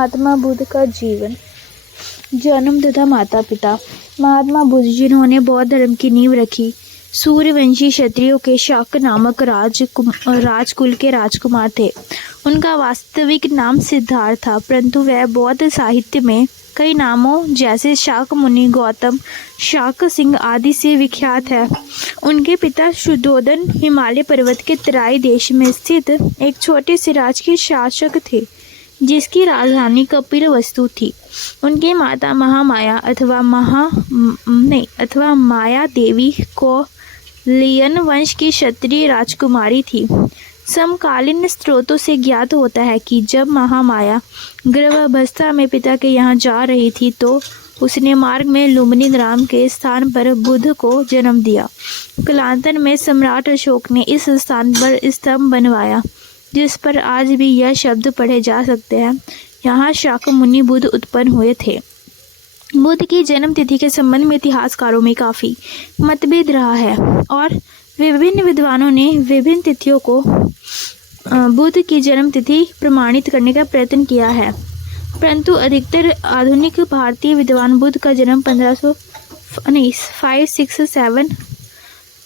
महात्मा बुद्ध का जीवन, जन्म तथा माता पिता। महात्मा बुद्ध जिन्होंने बौद्ध धर्म की नींव रखी, सूर्यवंशी क्षत्रियों के शाक नामक राजकुल के राजकुमार थे। उनका वास्तविक नाम सिद्धार्थ था, परंतु वह बौद्ध साहित्य में कई नामों जैसे शाक मुनि, गौतम, शाक सिंह आदि से विख्यात है। उनके पिता शुद्धोधन हिमालय पर्वत के तराई देश में स्थित एक छोटे से राज्य के शासक थे, जिसकी राजधानी कपिलवस्तु थी। उनकी माता महामाया अथवा माया देवी कौलियन वंश की क्षत्रिय राजकुमारी थी। समकालीन स्रोतों से ज्ञात होता है कि जब महामाया गर्भावस्था में पिता के यहाँ जा रही थी तो उसने मार्ग में लुम्बिनी ग्राम के स्थान पर बुद्ध को जन्म दिया। कालांतर में सम्राट अशोक ने इस स्थान पर स्तंभ बनवाया, जिस पर आज भी यह शब्द पढ़े जा सकते हैं। यहाँ शाक्यमुनि बुद्ध उत्पन्न हुए थे। बुद्ध की जन्म तिथि के संबंध में इतिहासकारों में काफ़ी मतभेद रहा है और विभिन्न विद्वानों ने विभिन्न तिथियों को बुद्ध की जन्म तिथि प्रमाणित करने का प्रयत्न किया है, परंतु अधिकतर आधुनिक भारतीय विद्वान बुद्ध का जन्म 567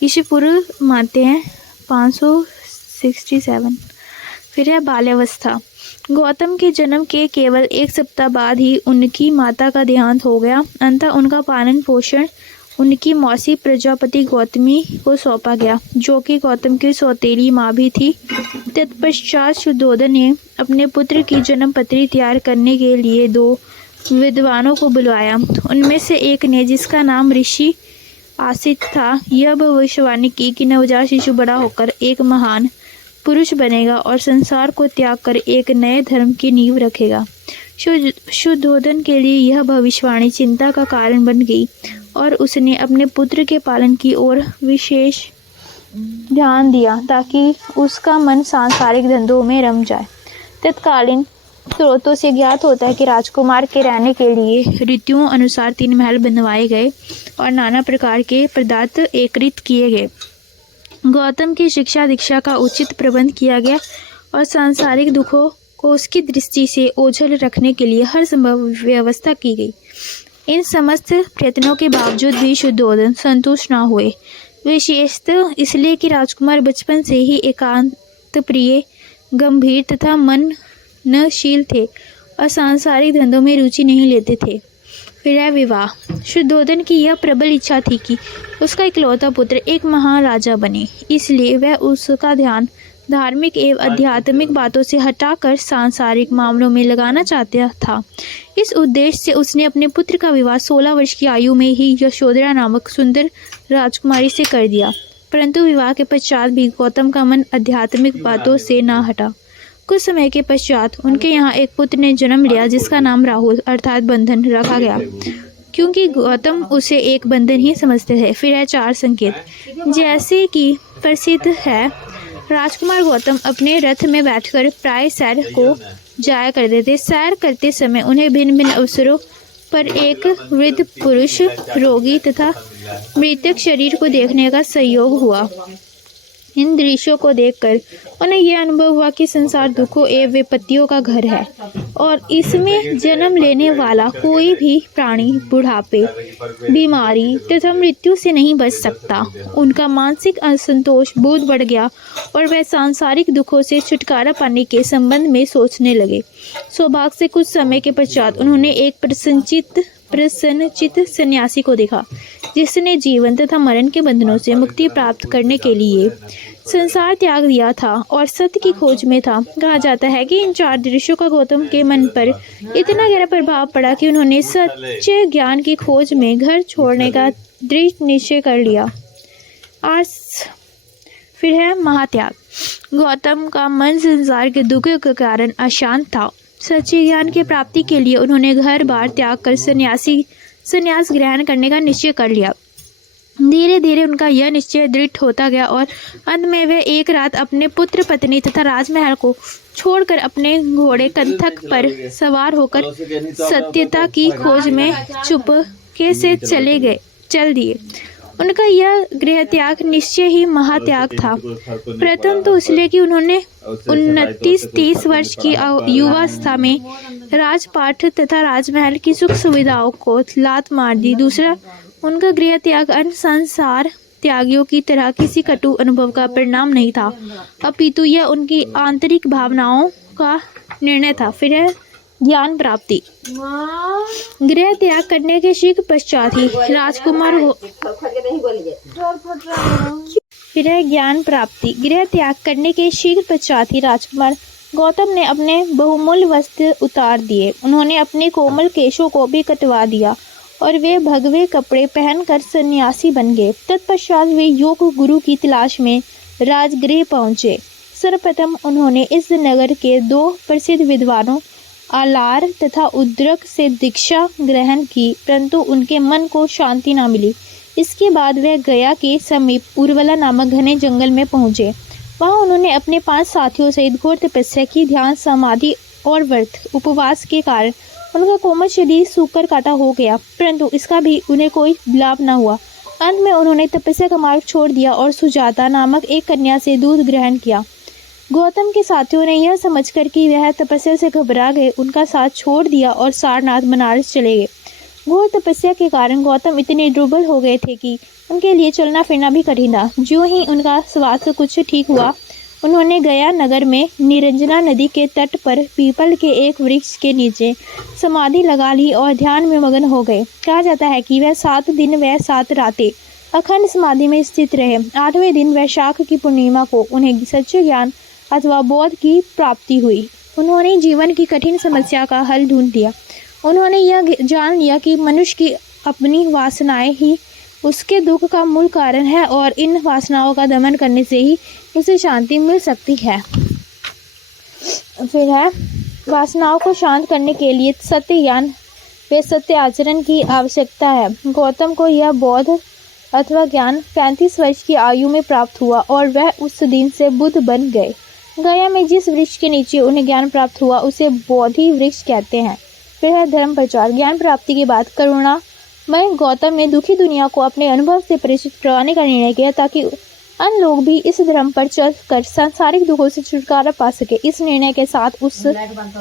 ईसा पूर्व मानते हैं। 567। फिर है बाल्यावस्था। गौतम के जन्म के केवल एक सप्ताह बाद ही उनकी माता का देहांत हो गया। अंततः उनका पालन पोषण उनकी मौसी प्रजापति गौतमी को सौंपा गया, जो कि गौतम की सौतेली माँ भी थी। तत्पश्चात शुद्धोधन ने अपने पुत्र की जन्मपत्री तैयार करने के लिए 2 विद्वानों को बुलवाया। उनमें से एक ने, जिसका नाम ऋषि आसित था, यह भविष्यवाणी की कि नवजात शिशु बड़ा होकर एक महान पुरुष बनेगा और संसार को त्याग कर एक नए धर्म की नींव रखेगा। शुद्धोधन के लिए यह भविष्यवाणी चिंता का कारण बन गई और उसने अपने पुत्र के पालन की ओर विशेष ध्यान दिया ताकि उसका मन सांसारिक धंधों में रम जाए। तत्कालीन स्रोतों से ज्ञात होता है कि राजकुमार के रहने के लिए ऋतुओं अनुसार 3 महल बनवाए गए और नाना प्रकार के पदार्थ एकत्रित किए गए। गौतम की शिक्षा दीक्षा का उचित प्रबंध किया गया और सांसारिक दुखों को उसकी दृष्टि से ओझल रखने के लिए हर संभव व्यवस्था की गई। इन समस्त प्रयत्नों के बावजूद भी शुद्धोधन संतुष्ट न हुए, विशेषतः इसलिए कि राजकुमार बचपन से ही एकांत प्रिय, गंभीर तथा मननशील थे और सांसारिक धंधों में रुचि नहीं लेते थे। फिर है विवाह। शुद्धोधन की यह प्रबल इच्छा थी कि उसका इकलौता पुत्र एक महान राजा बने, इसलिए वह उसका ध्यान धार्मिक एवं आध्यात्मिक बातों से हटाकर सांसारिक मामलों में लगाना चाहता था। इस उद्देश्य से उसने अपने पुत्र का विवाह 16 वर्ष की आयु में ही यशोधरा नामक सुंदर राजकुमारी से कर दिया। परंतु विवाह के पश्चात भी गौतम का मन आध्यात्मिक बातों से न हटा। कुछ समय के पश्चात उनके यहाँ एक पुत्र ने जन्म लिया, जिसका नाम राहुल अर्थात बंधन रखा गया, क्योंकि गौतम उसे एक बंधन ही समझते थे। फिर है 4 संकेत। जैसे कि प्रसिद्ध है, राजकुमार गौतम अपने रथ में बैठकर प्राय सैर को जाया करते थे। सैर करते समय उन्हें भिन्न भिन्न अवसरों पर एक वृद्ध पुरुष, रोगी तथा मृतक शरीर को देखने का संयोग हुआ। इन दृश्यों को देखकर उन्हें यह अनुभव हुआ कि संसार दुखों एवं विपत्तियों का घर है और इसमें जन्म लेने वाला कोई भी प्राणी बुढ़ापे, बीमारी तथा मृत्यु से नहीं बच सकता। उनका मानसिक असंतोष बहुत बढ़ गया और वह सांसारिक दुखों से छुटकारा पाने के संबंध में सोचने लगे। सौभाग्य से कुछ समय के पश्चात उन्होंने एक प्रसन्नचित्त सन्यासी को देखा, जिसने जीवन तथा मरण के बंधनों से मुक्ति प्राप्त करने के लिए संसार त्याग दिया था और सत्य की खोज में था। कहा जाता है कि इन 4 दृश्यों का गौतम के मन पर इतना गहरा प्रभाव पड़ा कि उन्होंने सच्चे ज्ञान की खोज में घर छोड़ने का दृढ़ निश्चय कर लिया। फिर है महात्याग। गौतम का मन संसार के दुखों के कारण अशांत था। सच्चे ज्ञान की प्राप्ति के लिए उन्होंने घर बार त्याग कर संन्यास ग्रहण करने का निश्चय कर लिया। धीरे धीरे उनका यह निश्चय दृढ़ होता गया और अंत में वे एक रात अपने पुत्र, पत्नी तथा राजमहल को छोड़कर अपने घोड़े कंथक पर सवार होकर सत्यता की खोज में चुपके से चल दिए। उनका यह गृह त्याग निश्चय ही महात्याग था। प्रथम तो इसलिए कि उन्होंने 29-30 वर्ष की युवावस्था में राजपाट तथा राजमहल की सुख सुविधाओं को लात मार दी। दूसरा, उनका गृह त्याग अन्य संसार त्यागियों की तरह किसी कटु अनुभव का परिणाम नहीं था, अपितु यह उनकी आंतरिक भावनाओं का निर्णय था। फिर है ज्ञान प्राप्ति। गृह त्याग करने के शीघ्र पश्चात ही राजकुमार फिर है ज्ञान प्राप्ति। गृह त्याग करने के शीघ्र पश्चात ही राजकुमार गौतम ने अपने बहुमूल्य वस्त्र उतार दिए। उन्होंने अपने कोमल केशों को भी कटवा दिया और वे भगवे कपड़े पहनकर सन्यासी बन गए। तत्पश्चात वे योग गुरु की तलाश में राजगृह पहुँचे। सर्वप्रथम उन्होंने इस नगर के 2 प्रसिद्ध विद्वानों आलार तथा उद्रक से दीक्षा ग्रहण की, परंतु उनके मन को शांति न मिली। इसके बाद वे गया के समीप उर्वला नामक घने जंगल में पहुँचे। वहाँ उन्होंने अपने 5 साथियों सहित घोर तपस्या की। ध्यान, समाधि और व्रत उपवास के कारण उनका कोमल शरीर सूखकर काटा हो गया, परंतु इसका भी उन्हें कोई लाभ न हुआ। अंत में उन्होंने तपस्या का मार्ग छोड़ दिया और सुजाता नामक एक कन्या से दूध ग्रहण किया। गौतम के साथियों ने यह समझकर कि वह तपस्या से घबरा गए, उनका साथ छोड़ दिया और सारनाथ बनारस चले गए। घोर तपस्या के कारण गौतम इतने दुर्बल हो गए थे कि उनके लिए चलना फिरना भी कठिन था। ज्यों ही उनका स्वास्थ्य कुछ ठीक हुआ, उन्होंने गया नगर में निरंजना नदी के तट पर पीपल के एक वृक्ष के नीचे समाधि लगा ली और ध्यान में मग्न हो गए। कहा जाता है कि वह 7 दिन व 7 रातें अखंड समाधि में स्थित रहे। 8वें दिन वैशाख की पूर्णिमा को उन्हें सच्चे ज्ञान अथवा बोध की प्राप्ति हुई। उन्होंने जीवन की कठिन समस्या का हल ढूंढ लिया। उन्होंने यह जान लिया कि मनुष्य की अपनी वासनाएं ही उसके दुख का मूल कारण है और इन वासनाओं का दमन करने से ही उसे शांति मिल सकती है। फिर है वासनाओं को शांत करने के लिए सत्य ज्ञान व सत्य आचरण की आवश्यकता है। गौतम को यह बोध अथवा ज्ञान 35 वर्ष की आयु में प्राप्त हुआ और वह उस दिन से बुद्ध बन गए। गया में जिस वृक्ष के नीचे उन्हें ज्ञान प्राप्त हुआ उसे बोधि वृक्ष कहते हैं। फिर है धर्म प्रचार। ज्ञान प्राप्ति के बाद करुणामय गौतम ने दुखी दुनिया को अपने अनुभव से परिचित करवाने का निर्णय किया ताकि अन्य लोग भी इस धर्म पर चल कर सांसारिक दुखों से छुटकारा पा सके। इस निर्णय के साथ उस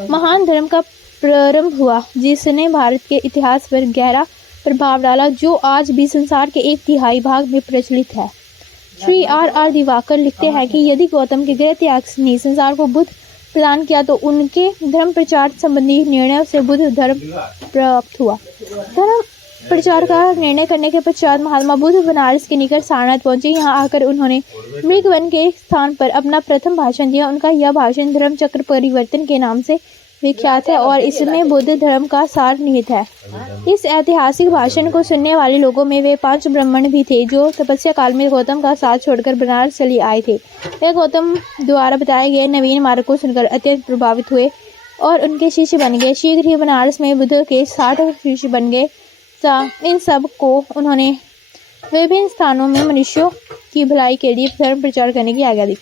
महान धर्म का प्रारंभ हुआ जिसने भारत के इतिहास पर गहरा प्रभाव डाला, जो आज भी संसार के 1/3 भाग में प्रचलित है। श्री R.R. दिवाकर लिखते हैं कि यदि गौतम के गृह त्याग ने संसार को बुद्ध प्रदान किया तो उनके धर्म प्रचार संबंधी निर्णयों से बुद्ध धर्म प्राप्त हुआ। धर्म प्रचार का निर्णय करने के पश्चात महात्मा बुद्ध बनारस के निकट सारनाथ पहुंचे। यहाँ आकर उन्होंने मृगवन के स्थान पर अपना प्रथम भाषण दिया। उनका यह भाषण धर्म चक्र परिवर्तन के नाम से विख्यात है और इसमें बुद्ध धर्म का सार निहित है। इस ऐतिहासिक भाषण को सुनने वाले लोगों में वे 5 ब्राह्मण भी थे जो तपस्या काल में गौतम का साथ छोड़कर बनारस चले आए थे। वे गौतम द्वारा बताए गए नवीन मार्ग को सुनकर अत्यंत प्रभावित हुए और उनके शिष्य बन गए। शीघ्र ही बनारस में बुद्ध के 60 शिष्य बन गए। इन सब को उन्होंने विभिन्न स्थानों में मनुष्यों की भलाई के लिए धर्म प्रचार करने की आज्ञा दी।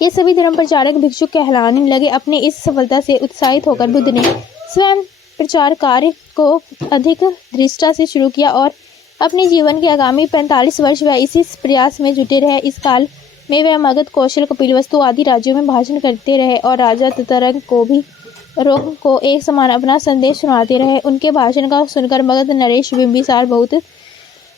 ये सभी धर्म प्रचारक भिक्षु कहलाने लगे। अपने इस सफलता से उत्साहित होकर बुद्ध ने स्वयं प्रचार कार्य को अधिक दृढ़ता से शुरू किया और अपने जीवन के आगामी 45 वर्ष वह इसी प्रयास में जुटे रहे। इस काल में वह मगध, कौशल, कपिलवस्तु आदि राज्यों में भाषण करते रहे और राजा तथा रोग को एक समान अपना संदेश सुनाते रहे। उनके भाषण का सुनकर मगध नरेश बिंबिसार बहुत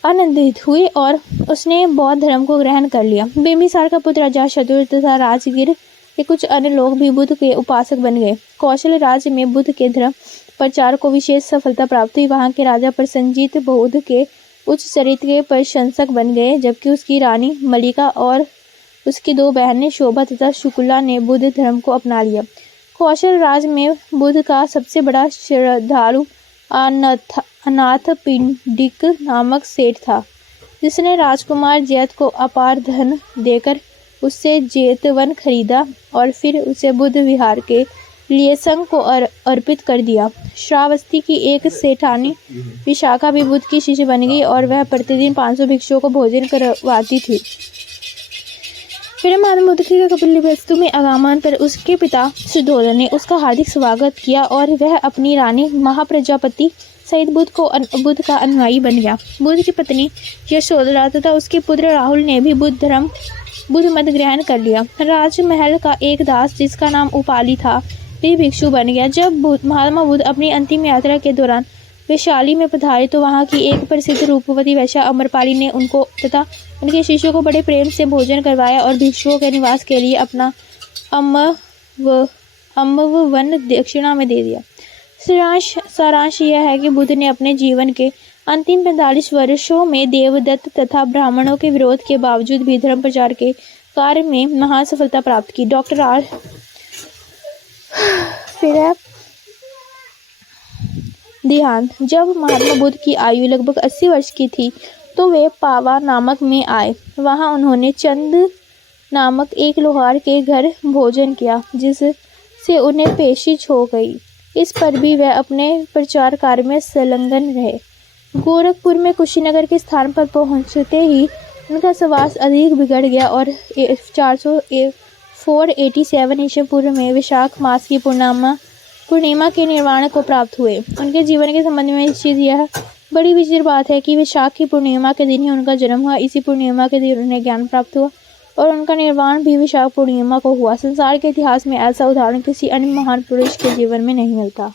आनंदित हुए और उसने बौद्ध धर्म को ग्रहण कर लिया। बिंबिसार का पुत्र अजातशत्रु तथा राजगिर के कुछ अन्य लोग भी बुद्ध के उपासक बन गए। कौशल राज्य में बुद्ध के धर्म प्रचार को विशेष सफलता प्राप्त हुई। वहाँ के राजा प्रसन्नजीत बौद्ध के उच्च चरित्र के प्रशंसक बन गए, जबकि उसकी रानी मलिका और उसकी 2 बहनें शोभा तथा शुक्ला ने बुद्ध धर्म को अपना लिया। कौशल राज्य में बुद्ध का सबसे बड़ा श्रद्धालु अनाथपिंडिक नामक सेठ था, जिसने राजकुमार जैत को अपार धन देकर उससे जेतवन खरीदा और फिर उसे बुद्ध विहार के लिए संघ को अर्पित कर दिया। श्रावस्ती की एक सेठानी विशाखा भी बुद्ध की शिष्य बन गई और वह प्रतिदिन 500 भिक्षुओं को भोजन करवाती थी। फिर महात्मा बुद्ध के कपिलवस्तु में आगमन पर उसके पिता सुद्धोधन ने उसका हार्दिक स्वागत किया और वह अपनी रानी महाप्रजापति सहित बुद्ध का अनुयायी बन गया। बुद्ध की पत्नी यशोधरा तथा उसके पुत्र राहुल ने भी बुद्ध मत ग्रहण कर लिया। राजमहल का एक दास जिसका नाम उपाली था भी भिक्षु बन गया। जब महात्मा बुद्ध अपनी अंतिम यात्रा के दौरान वैशाली में पधारे तो वहां की एक प्रसिद्ध रूपवती वैश्या अमरपाली ने उनको तथा उनके शिष्यों को बड़े प्रेम से भोजन करवाया और भिक्षुओं के निवास के लिए अपना अम्ब वन दक्षिणा में दे दिया। सारांश यह है कि बुद्ध ने अपने जीवन के अंतिम 45 वर्षों में देवदत्त तथा ब्राह्मणों के विरोध के बावजूद भी धर्म प्रचार के कार्य में महान सफलता प्राप्त की। डॉक्टर आर फिर देहांत। जब महात्मा बुद्ध की आयु लगभग 80 वर्ष की थी तो वे पावा नामक में आए। वहां उन्होंने चंद नामक एक लोहार के घर भोजन किया जिससे उन्हें पेशिश हो गई। इस पर भी वह अपने प्रचार कार्य में संलग्न रहे। गोरखपुर में कुशीनगर के स्थान पर पहुंचते ही उनका स्वास्थ्य अधिक बिगड़ गया और 487 ईसा पूर्व में वैशाख मास की पूर्णिमा के निर्वाण को प्राप्त हुए। उनके जीवन के संबंध में इस चीज़ यह बड़ी विचित्र बात है कि वैशाख की पूर्णिमा के दिन ही उनका जन्म हुआ। इसी पूर्णिमा के दिन उन्हें ज्ञान प्राप्त हुआ और उनका निर्वाण भी वैशाख पूर्णिमा को हुआ। संसार के इतिहास में ऐसा उदाहरण किसी अन्य महान पुरुष के जीवन में नहीं मिलता।